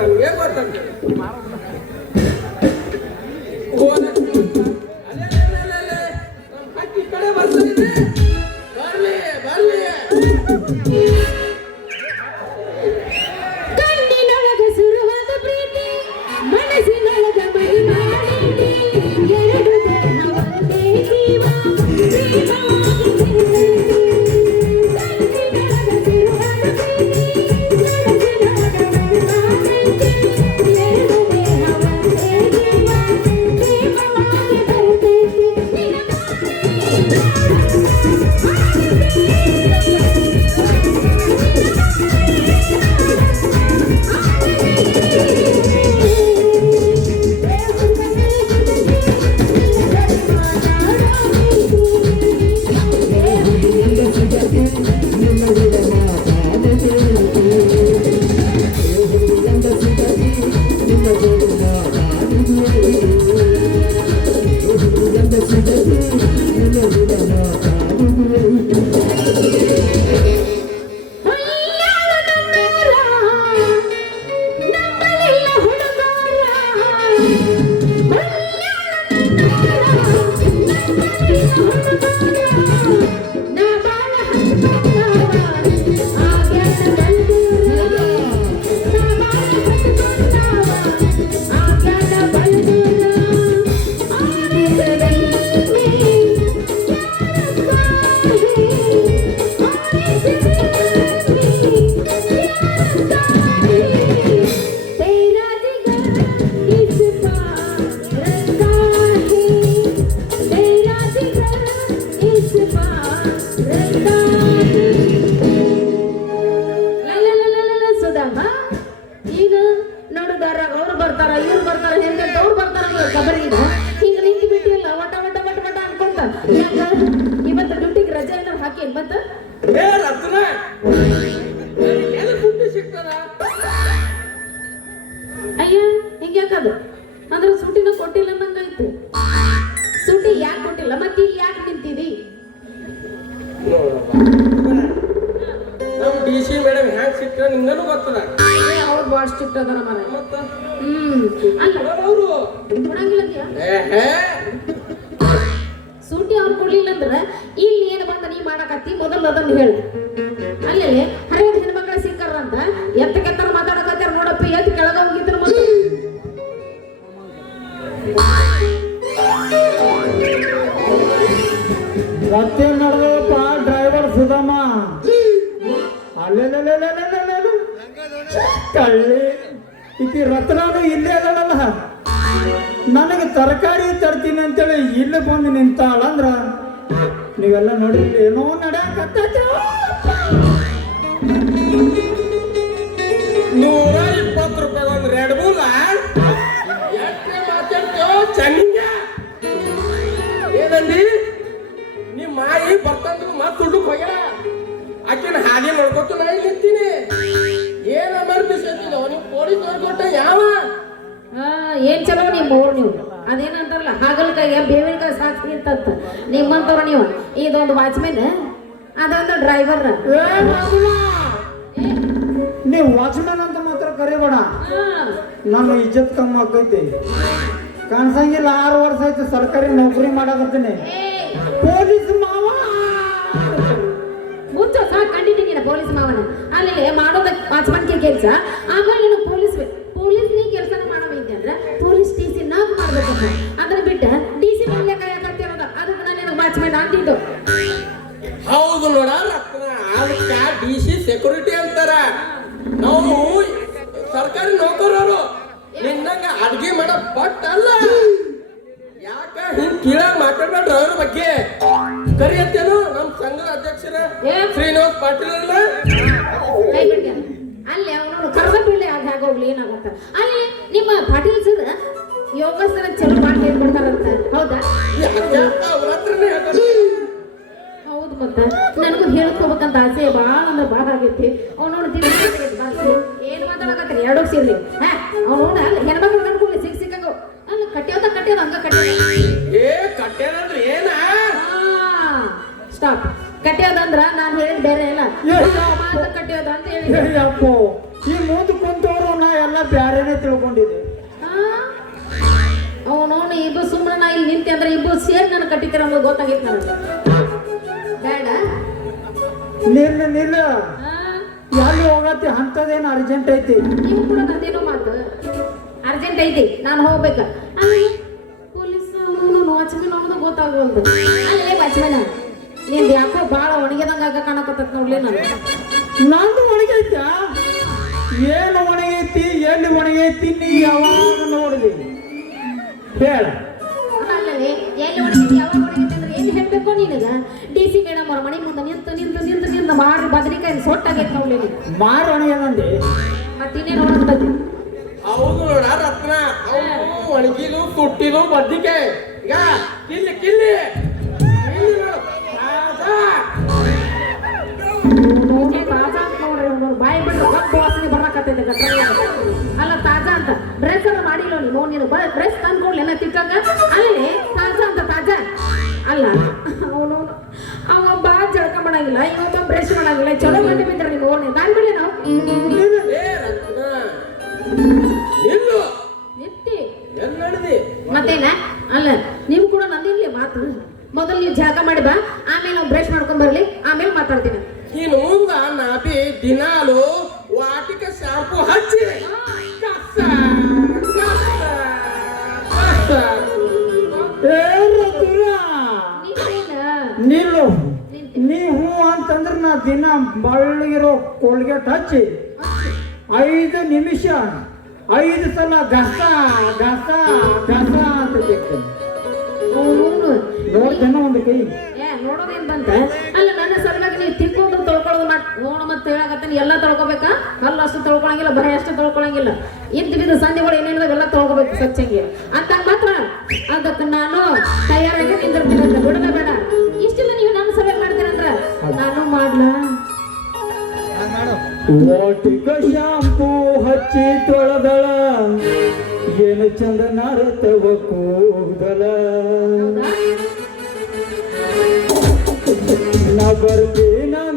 కొడతాను ఏం కొడతాను ಹಿಂಗ ಯಾಕದು? ಅಂದ್ರೆ ಸೂಟಿನ ಕೊಟ್ಟಿಲ್ಲ ನಂಗಾಯ್ತು ಸುಟಿ ಯಾಕೆ ಕೊಟ್ಟಿಲ್ಲ? ಮತ್ತೆ ಇಲ್ಲಿ ಯಾಕೆ ನಿಂತಿದಿ? ನಮ್ಮ ಡಿ ಸಿ ಮೇಡಮ್ ಹ್ಯಾಂಗ್ ಸಿಕ್ಕ್ರ ನಿಂಗನೂ ಗೊತ್ತದ ಅವ್ರು ಭಾಳ ಸ್ಟ್ರಿಕ್ಟ್ ಅದಾರ ಮನೆ ಮತ್ತ? ಹ್ಮ್. ಅಲ್ಲ ಅವರು. ಕೊಡಂಗಿಲ್ಲ ಅಂದ್ಯಾ? ಏಹೇ ಸೂಟಿ ಅವ್ರು ಕೊಡ್ಲಿಲ್ಲ ಅಂದ್ರ ಇಲ್ಲಿ ಏನು ಬಂದ ನೀ ಮಾಡಕತ್ತಿ? ಮೊದಲು ಅದನ್ನ ಹೇಳು. ಅಲ್ಲೇ ಹರಿಯದ ಕಳ್ಳಿ ಈಕಿ ರತ್ನಾನು ಇಲ್ಲೇ ಅದಳಲ್ಲ. ನನಗೆ ತರಕಾರಿ ತರ್ತೀನಿ ಅಂತೇಳಿ ಇಲ್ಲಿ ಬಂದು ನಿಂತಾಳ ಅಂದ್ರ ನೀವೆಲ್ಲ ನೋಡಿ ಏನೋ ನಡೆಯಕತ್ತೈತೆ. ಹಾದಿ ನೋಡ್ಕೊತ ನಾ ಏನ ನಿಂತೀನಿ ಏನ್ ಅಮರ್ಪಿಸ್ ನೀವು ಪೊಲೀಸ್ ಕೊಟ್ಟ ಯಾವ? ಏನ್ ಚಲೋ ನಿಮ್ಮ ಊರ್ ನೀವು? ಅದೇನಂತಾರಲ್ಲ ಹಾಗಲ್ಕಾಯಿ ಬೇವಿನಕಾಯಿ ಸಾಕ್ಷಿ ಅಂತಂತ. ನಿಮ್ಮಂತವ್ರ ನೀವು? ಇದೊಂದು ವಾಚ್ಮೆನ್ ಅದೊಂದು ಡ್ರೈವರ್ ನೀವು ವಾಚ್ಮನ್ ಅಂತ ಮಾತ್ರ ಕರಿಬೇಡ. ನಮ್ಮ ಇಜ್ಜತ್ ಕಮ್ಮಿ ಆಕೈತಿ ಕಾಣಿಸಂಗಿಲ್ಲ ಆರು ವರ್ಷ ಆಯ್ತು ಸರ್ಕಾರಿ ನೌಕರಿ ಮಾಡಕತ್ತೀನಿ. ಪೊಲೀಸ್ ಮಾವನ. ಅಲ್ಲಿ ಮಾಡೋದ ಕೆಲಸ. ಆಮೇಲೆ ನೀನು ಪೊಲೀಸ್ ಪೊಲೀಸ್ ನೀ ಕೆಲಸ ಮಾಡಬೇಕು ಅಂದ್ರೆ ಪೊಲೀಸ್ ಟಿ ಸಿ ನಾಕ್ ಮಾಡ್ಬೇಕು ಅದನ್ನ ಬಿಟ್ಟ ಡಿ ಸಿ ಮೇಲೆ ಕಾಯಕತ್ತಿರೋದ ಅದಕ್ಕೆ ನಾನು ನಿನಗೆ ವಾಚ್ಮನ್ ಅಂತಿದ್ದು ಹೌದು ನೋಡ ರತ್ನ. ಅದಕ್ಕ ಡಿ ಸಿ ಸೆಕ್ಯೂರಿಟಿ ಅಂತಾರ? ನಾವು ಸರ್ಕಾರಿ ನೌಕರರು. ನಿನ್ನಂಗ ಅಡ್ಗೆ ಮಾಡೋ ಬಟ್ ಅಲ್ಲ. ಯಾಕ ಹಿಂಗ್ ಕೀಳಾಗ ಮಾತಾಡ್ಬೇಡ್ರ ಅವ್ರ ಬಗ್ಗೆ? ಕರಿಯತ್ತೇನು ನಮ್ ಸಂಘದ ಅಧ್ಯಕ್ಷರ? ಶ್ರೀನಿವಾಸ್ ಪಾಟೀಲ್ ಅಲ್ಲ ಕೈ ಬಿಡ್ಗೆ. ಅಲ್ಲಿ ಅವನೋಡು ಕರ್ದ ಬೀಳಿ ಅದು ಏನಾಗುತ್ತೆ ಅಲ್ಲಿ ನಿಮ್ಮ ಪಾಟೀಲ್ ಸರ್ ಯೋಗಾಸನ ಚಲೋ ಮಾಡಿ ಹೇಳ್ಕೊಡ್ತಾರಂತ ಹೌದಾ? ಹೌದು ಮತ್ತೆ. ನನಗೂ ಹೇಳ್ಕೋಬೇಕಂತ ಆಸೆ ಭಾಳ ಅಂದ್ರೆ ಭಾಳ ಆಗೈತಿ. ಅವ್ನು ನೋಡಿ ಏನು ಮಾತಾಡಕತ್ತೀರಿ ಎರಡು ಸೇರ್ಲಿ. ಹಾ ಅವ್ನು ನೋಡ ಹೆಣ್ಮಕ್ಳು ಕಟ್ಕೊಳ್ಳಿ ಸಿಕ್ ಸಿಕ್ಕಂಗ ಅಲ್ಲಿ ಕಟ್ಟಿಯೋದ ಕಟ್ಟಿಯೋದ ಹಂಗ ಕಟ್ಟಿಯೋದ ಏ ಕಟ್ಟ್ಯಾನಂದ್ರ ಏನ? ಸ್ಟಾಪ್ ಕಟ್ಟಿಯೋದಂದ್ರ ನಾನು ಹೇಳಿದ್ ಬೇರೆ ಇಲ್ಲ ಮಾತು ಕಟ್ಟಿಯೋದ ಅಂತ ಹೇಳಿ ಇಲ್ಲಾಂದ್ರೆ ಇಬ್ಬರು ಸೇರಿ ನನ್ನ ಕಟ್ಟಿತೀರ ಅನ್ನೋದು ಗೊತ್ತಾಗಿತ್ತು ನನಗೆ. ಬೇಡ. ನಿಲ್ಲ ನಿಲ್ಲ. ಎಲ್ಲಿ ಹೋಗತ್ತಿ ಅಂತದೇನು ಅರ್ಜೆಂಟ್ ಐತಿ? ನೀವು ಕೂಡ ನಂದೇನೋ ಮಾತು. ಅರ್ಜೆಂಟ್ ಐತಿ ನಾನು ಹೋಗ್ಬೇಕ. ಪೊಲೀಸ್ ವಾಚ್ಮೆನ್ ಅನ್ನೋದು ಗೊತ್ತಾಗವಲ್ದು ಅಲ್ಲೇ ವಾಚ್ಮೆನ್ ನಿಂದು ಯಾಕೋ ಭಾಳ ಒಣಗಿದಂಗ ಆಗ ಕಾಣಕತ್ತತ್ ನೋಡ್ಲಿ ನಾನು. ನಂದು ಒಣಗೈತ ಏನು ಒಣಗೈತಿ ಎಲ್ಲಿ ಒಣಗೈತಿ ನೀ ಯಾವಾಗ ನೋಡಿದಿ ಹೇಳ. ಎಲ್ಲಿ ಯಾವಾಗ ಅಂದ್ರೆ ಏನು ಹೇಳಬೇಕು ನಿನಗ? ಡಿ ಸಿ ಮೇಡಮ್ ಅವ್ರ ಮನೆ ಮುಂದೆ ನಿಂತು ನಿಂತು ನಿಂತು ನಿಂತು ಮಾಡಿ ಬದನೆಕಾಯಿ ಸೊಟ್ಟಾಗೈತೆ ನೋಡ್ಲಿ ನೀನು ಮಾರು ಒಣಗ್ಯದಂದಿ ಮತ್ತಿನ್ನೇನು ಹೌದು ನೋಡ ರತ್ನ. ಅವು ಒಣಗಿದು ಸುಟ್ಟಿದು ಬದ್ನಿಕಾಯಿ. ಈಗ ಕಿಲ್ಲಿ ಕಿಲ್ಲಿ. ಬಾಯಿ ಬಿಟ್ಟು ಕಪ್ಪು ವಾಸನೆ ಬರಕತ್ತೈತೆ ಅಲ್ಲ ತಾಜಾ ಅಂತ. ಡ್ರೆಸ್ ಅನ್ನ ಮಾಡಿಲ್ಲ ನೀನು ನೀನು. ಡ್ರೆಸ್ ತಂದು ಕೊಡ್ಲಿ ಏನ ತಿಕ್ಕಂಗ ಅಲ್ಲಿ ಅಲ್ಲ? ಅವನು ಅವ ಬಾ ಜಳಕ ಮಾಡಂಗಿಲ್ಲ ಇವತ್ತ ಬ್ರಷ್ ಮಾಡಂಗಿಲ್ಲ ಚಲೋ ಗಂಟೆ ಬಿದ್ದರೆ ನೀವು ಓಣಿ ನಾನು ನಾವು? ಎತ್ತಿ. ಮತ್ತೇನ? ಅಲ್ಲ ನೀವು ಕೂಡ ನಂದಿರ್ಲಿ ಮಾತು. ಮೊದಲು ನೀವು ಜಳಕ ಮಾಡಿ ಬಾ ಆಮೇಲೆ ನಾವು ಬ್ರಷ್ ಮಾಡ್ಕೊಂಡ್ ಬರ್ಲಿ ಆಮೇಲೆ ಮಾತಾಡ್ತೀನಿ. ನೀನು ಮುಂದ ನಾಬಿ ದಿನಾಲು ದಿನ ಮಳ್ಳಿರೋ ಕೋಲ್ಗೇಟ್ ಹಚ್ಚಿ ಐದು ನಿಮಿಷ, ಐದು ಸಲ ಗಸ ಗಸ ಗಸ ಅಂತ ಬೇಕು ಅವ್ನು ಒಂದು ಕೈ. ನೋಡೋದೇನ್ ಬಂತ? ಅಲ್ಲ, ನನ್ನ ಸಲುವಾಗಿ ನೀವು ತಿಕ್ಕೊಂಡು ತೊಳ್ಕೊಳ್ಳೋದು ಮಾಡ್ ನೋಡ ಮತ್ತೆ ಹೇಳಕತ್ತೀನಿ. ಎಲ್ಲ ತೊಳ್ಕೊಬೇಕಾ? ಅಲ್ಲ ಅಷ್ಟು ತೊಳ್ಕೊಳಂಗಿಲ್ಲ, ಬರೀ ಅಷ್ಟು ತೊಳ್ಕೊಳಂಗಿಲ್ಲ. ಇದ್ದು ಬಿದ್ದು ಸಂಧಿಗಳು ಏನೇನಿದೆ ತೊಳ್ಕೊಬೇಕು ಸ್ವಚ್ಛಂಗೆ. ಅಂತ ಮಾತ್ರ. ಅದಕ್ಕೆ ನಾನು ತಯಾರಾಗಿ ನಿಂದಿರ್ತೀನಿ ಬಿಡದ ಬೇಡ. ವಾಟಿಕ ಶಾಂಪೂ ಹಚ್ಚಿ ತೊಳೆದಳ. ಏನು ಚಂದ ನಾರತವ ಕೂದಲ. ನಾ ಬರ್ತೀನಿ?